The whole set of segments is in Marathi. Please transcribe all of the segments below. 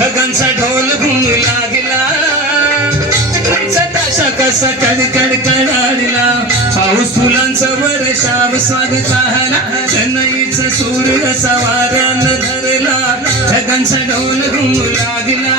ढगांचा ढोल घुमू लागला. ताशा कसा कडकड कडाडला. पाऊस फुलांचा वर्षाव स्वागत आला चनईचा सूर रसा वाऱ्यानं धरला. ढगांचा ढोल घुमू लागला.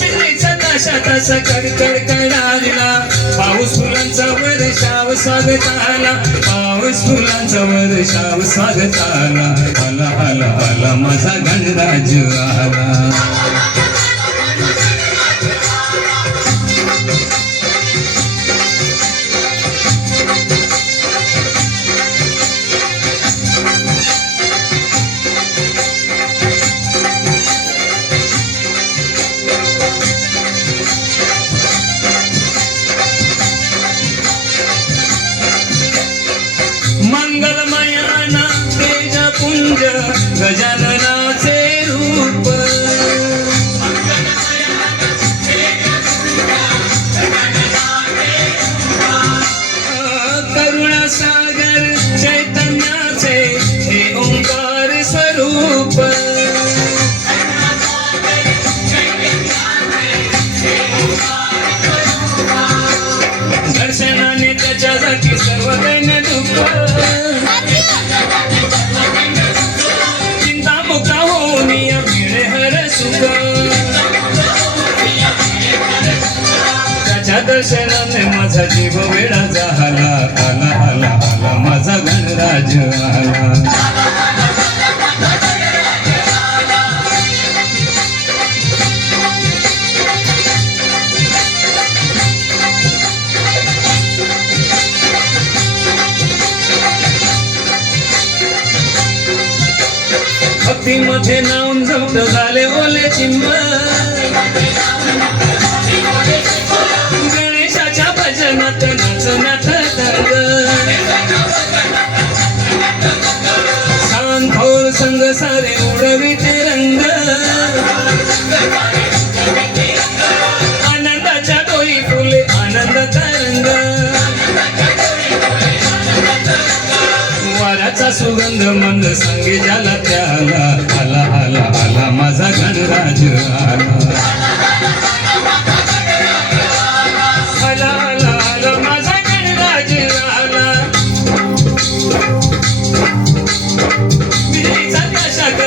बिजलीचा ताशा तसा कडकड कडाडला. पाऊस फुलांचा वर्षाव स्वागत आला पाऊस फुलांचा वर्षाव स्वागत आला आला आला आला माझा गणराज आला. पुंज गजाननाचे रूप. करुणा दर्शनाने माझा जीव वेळा झाला. आला आला आला माझा गणराज आला. भक्तीमध्ये नाऊन जमत झाले ओले चिंब सारे उडविते रंग. आनंदाच्या डोळी फुले आनंदाचा रंग. वाऱ्याचा सुगंध मंद सांगे ज्याला त्याला. आला आला आला माझा गणराज आला